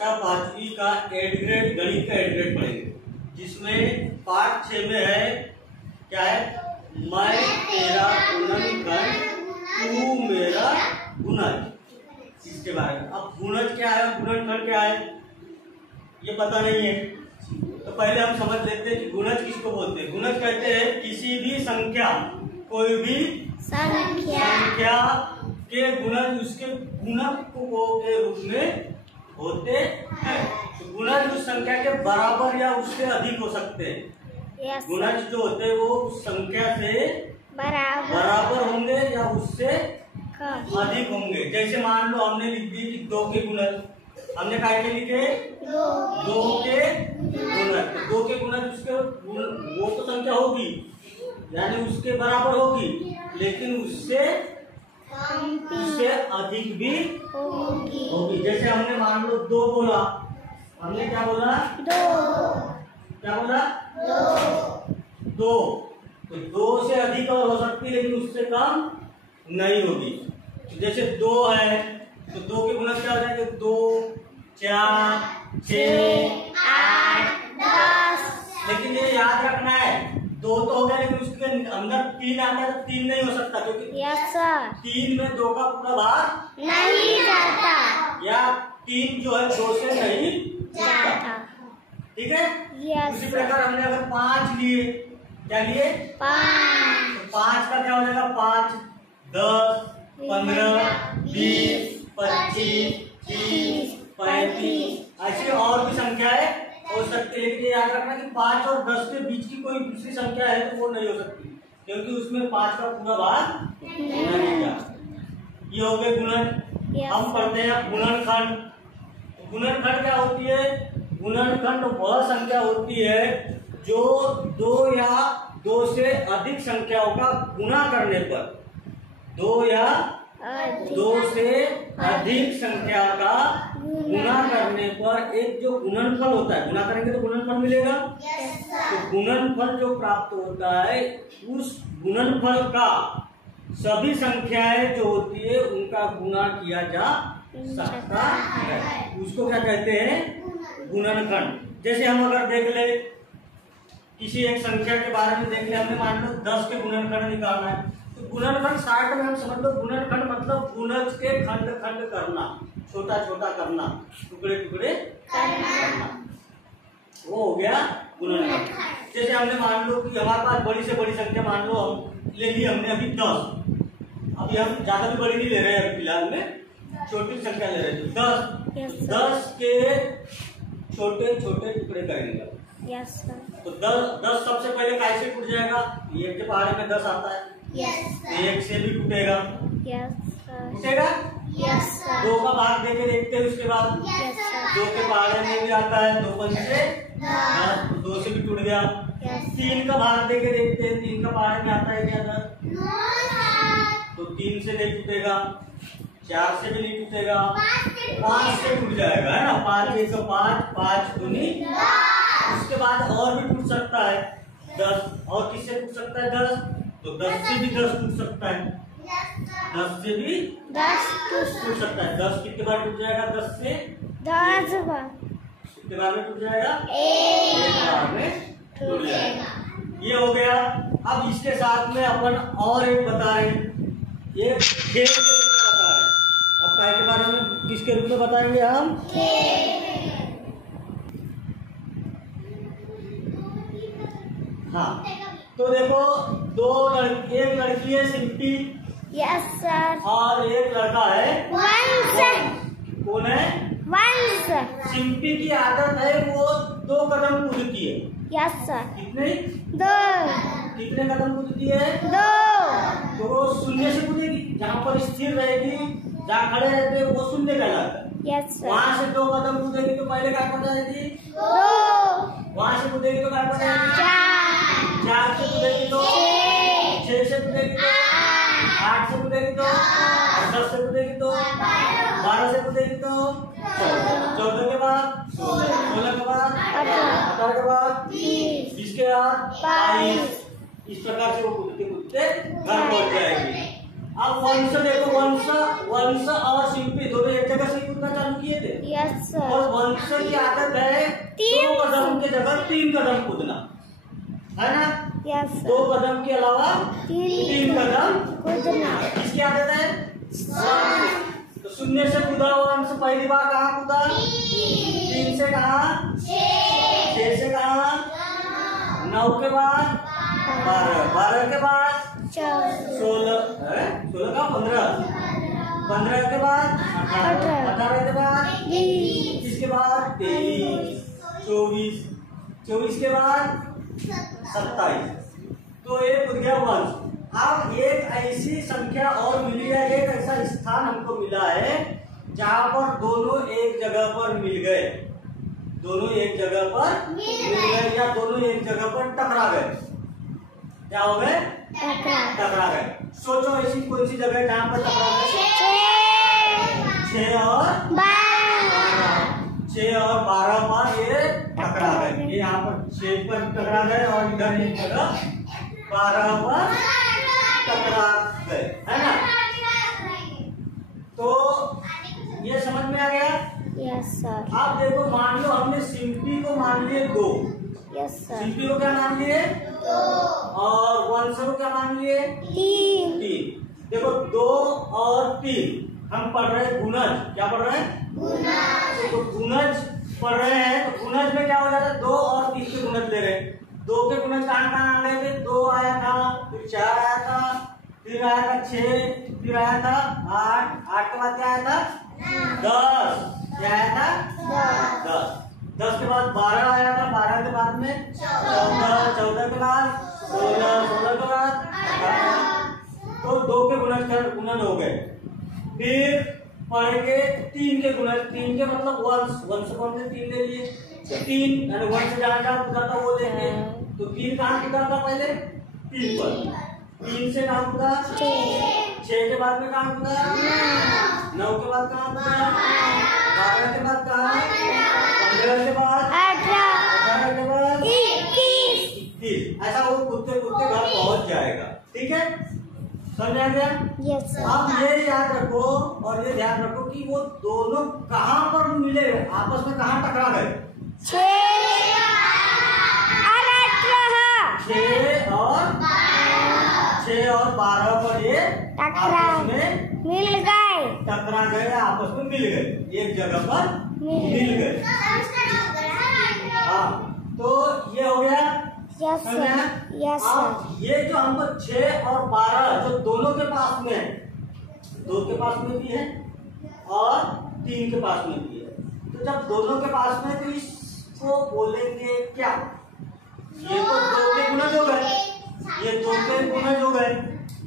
कक्षा 5वीं का एड ग्रेड गणित का एड ग्रेड पढ़ेंगे, जिसमें पार्ट 6 में है क्या है, मैं तेरा गुणनखंड तू मेरा गुणज। इसके बारे में अब गुणज क्या है, गुणनखंड क्या है ये पता नहीं है, तो पहले हम समझ लेते हैं कि गुणज किसको बोलते हैं। गुणज कहते हैं किसी भी संख्या, कोई भी संख्या के गुणज उसके गुणक के रूप में होते हैं। तो गुणज उस संख्या के बराबर या उससे अधिक हो सकते हैं। गुणज जो होते हैं वो उस संख्या से बराबर होंगे या उससे अधिक होंगे। जैसे मान लो हमने लिख दी कि 2 के गुणज, हमने काय के लिखे 2 के गुणज। तो 2 के गुणज उसके वो तो संख्या होगी यानी उसके बराबर होगी, लेकिन उससे अधिक भी होगी। जैसे हमने मान लो 2 बोला, हमने क्या बोला 2। तो 2 से अधिक और हो सकती है लेकिन उससे कम नहीं होगी। जैसे 2 है तो 2 के गुणज क्या हो जाएंगे, 2, 4, 6, 8, 10। लेकिन ये याद रखना है 2 तो हो गया लेकिन उसके अंदर 3 आता है तो 3 नहीं हो सकता, क्योंकि 3 में 2 का पूरा भाग नहीं जाता, या 3 जो है 2 से नहीं जाता। ठीक है। उसी प्रकार हमने अगर 5 लिए, क्या लिए 5, तो 5 का क्या हो जाएगा 5, 10, 15, 20, 25, 30, 35, ऐसी और भी संख्याएं हो सकती है। लेकिन याद रखना कि 5 और 10 के बीच की कोई दूसरी संख्या है तो वो नहीं हो सकती, क्योंकि उसमें 5 का पूरा भाग नहीं जाता। ये हो गए गुणन। हम पढ़ते हैं गुणनखंड। गुणनखंड क्या होती है, गुणनखंड वह संख्या होती है जो 2 या 2 से अधिक संख्याओं का गुणा करने पर, 2 या 2 से अधिक संख्या का गुणा करने पर एक जो गुणनफल होता है, गुणा करेंगे तो गुणनफल मिलेगा। तो गुणनफल जो प्राप्त होता है उस गुणनफल का सभी संख्याएं जो होती है उनका गुणा किया जा सकता है, उसको क्या कहते हैं गुणनखंड। जैसे हम अगर देख ले किसी एक संख्या के बारे में देख ले, हमने मान लो 10 के गुणनखंड निकालना है, तो गुणनखंड 60 में हम समझ लो गुणनखंड मतलब गुणज के खंड खंड करना, छोटा छोटा करना, टुकड़े टुकड़े करना, वो हो गया गुणनखंड। जैसे हमने मान लो कि हमारे पास बड़ी से बड़ी संख्या मान लो हम ले ली हमने अभी 10, अभी हम ज्यादा भी बड़ी नहीं ले रहे हैं, अभी फिलहाल में छोटी संख्या ले रहे थे 10। 10 के छोटे छोटे टुकड़े करेंगे। तो 10 सबसे पहले कैसे टूट जाएगा, 1 के पहाड़े में 10 आता है, 1 से भी टूटेगा, टूटेगा 2 का भाग देके देखते हैं, उसके बाद 2 के पहाड़े में भी आता है, 2 पंचे 10, 2 से भी टूट गया। 3 का भाग देके देखते हैं, 3 का पहाड़े में आता है क्या 10, तो 3 से नहीं टूटेगा, 4 से भी नहीं टूटेगा, 5 से टूट जाएगा, है ना, 5 1 5, 5 दूनी। उसके बाद और भी टूट सकता है 10, और किससे टूट सकता है 10, तो 10 से भी 10 टूट सकता है, 10 से भी 10 टूट सकता है। 10 कितने बार टूट जाएगा, 10 से 10 बार कितने बार में टूट जाएगा, 1 बार में टूट जाएगा। ये हो गया। अब इसके साथ में अपन और एक बता रहे हैं, ये खेल के रूप में बता रहे हैं। अब काय के बारे में किसके रूप में बताएंगे हम, हाँ। तो देखो एक लड़की है सिंपी, यस सर, और एक लड़का है वंश। कौन है, वंश। सिंपी की आदत है वो 2 कदम कूदती है। Yes sir. कितने, 2। कितने कदम कूदती है, 2। तो वो शून्य से कूदेगी, जहाँ पर स्थिर रहेगी, जहाँ खड़े रहते हैं वो शून्य कहलाता है। Yes sir. वहाँ से 2 कदम कूदेगी तो पहले क्या पड़ जाएगी, 2। वहाँ से कूदेगी तो क्या पड़ जाएगी, 4। 4 से कूदेगी तो 6 से कूदेगी तो 8 से कूदेगी तो 10 से कूदेगी तो 12 से कूदेगी तो 14 के बाद 16 के बाद 18 के बाद 20 के बाद 22। इस प्रकार से वो कूदते कूदते घर पहुंच जाएगी। अब अब वंश देखो, वंश और शिल्पी दोनों एक जगह से कूदना चालू किए थे। Yes sir. और वंश की आदत है 2 कदम के जगह 3 कदम कूदना, है ना? Yes 2 sir. कदम के अलावा 3 कदम कूदना। किसकी आदत है? तो शून्य से कूदा वंश पहली बार कहाँ कूदा? 3 से कहाँ? 6 से कहाँ? 9 के बाद 12 के बाद 16 का 15 के बाद 18 के बाद 21 के बाद 23 24 के बाद 27। तो ये कूद गया वंश। अब एक ऐसी संख्या और मिली है, एक ऐसा स्थान हमको मिला है जहाँ पर दोनों एक जगह पर मिल गए, दोनों एक जगह पर मिल गए या दोनों एक जगह पर टकरा गए। क्या हो गए? टकरा गए। सोचो ऐसी कौन सी जगह जहाँ पर टकरा गए? 6 और 12 पर ये टकरा गए। ये यहाँ पर 6 पर टकरा गए और इधर एक जगह 12 पर टकरा गए, है ना? तो ये समझ में आ गया? Yes sir. आप देखो, मान लो हमने शिल्पी को मान लिए 2। Yes sir. शिल्पी को क्या मान लिए? 2। और वंश को क्या मान लिए? 3। देखो 2 और 3 हम पढ़ रहे हैं गुणज। क्या पढ़ रहे हैं? गुणज। तो गुणज पढ़ रहे हैं, तो गुणज में क्या हो जाता है? 2 और 3 के गुणज ले रहे हैं। 2 के गुणज कहाँ आ गए थे? 2 आया था, फिर 4 आया था, फिर आया था 6, फिर आया था 8 के बाद क्या आया था? 10। क्या आया था? 10 के बाद 12 आया था, 12 के बाद में 14 के बाद 16 के बाद 18। तो 2 के गुणन हो गए। फिर पढ़ेंगे 3 के गुणज। 3 के मतलब वंश कौन से 3 ले लिए? 3 यानी वंश जहाँ कूदा था वो लेंगे। तो 3 कहाँ कूदा था पहले? 3 पर। 3 से कहाँ कूदा? 6 के बाद में कहाँ कूदा? 9 के बाद कहाँ कूदा? 12 के बाद कहाँ? 15 के बाद 18 के बाद 21। ऐसा वो कूदते कूदते घर पहुंच जाएगा। ठीक है, समझ आ गया? Yes sir. आप ये याद रखो और ये ध्यान रखो कि वो दोनों कहाँ पर मिले, आपस में कहाँ टकरा गए? 6 और 12 पर ये आपस में मिल गए, टकरा गए, आपस में मिल गए, एक जगह पर मिल गए। हाँ, तो ये हो गया। Yes sir. यस अब ये जो हमको 6 और 12 जो दोनों के पास में है, 2 के पास में भी है और 3 के पास में भी है। तो जब दोनों के पास में, तो इसको बोलेंगे क्या? ये तो 2 के गुणज हो गए, ये 2 के गुणज हो गए,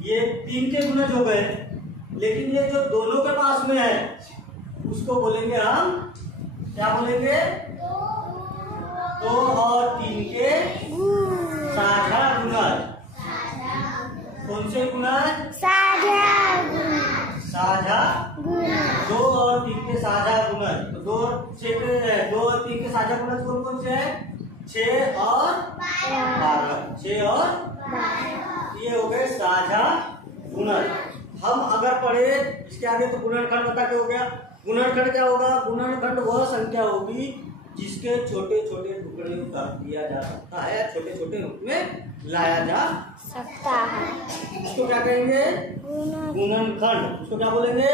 ये 3 के गुणज हो गए। लेकिन ये जो दोनों के पास में है उसको बोलेंगे हम, क्या बोलेंगे? 2 और 3 के साझा गुणज। कौन से गुणज? साझा गुणज। 2 और 3 के साझा गुणज। तो 2 और 3 के साझा गुणज कौन कौन से है? 6 और 12। 6 और 12 ये हो गए साझा गुणज। हम अगर पढ़े इसके आगे तो गुणनखंड बता के हो गया। गुणनखंड क्या होगा? गुणनखंड वह संख्या होगी जिसके छोटे छोटे टुकड़े कर दिया जा सकता है, छोटे छोटे रूप में लाया जा सकता है। इसको क्या कहेंगे? गुणनखंड। उसको क्या बोलेंगे?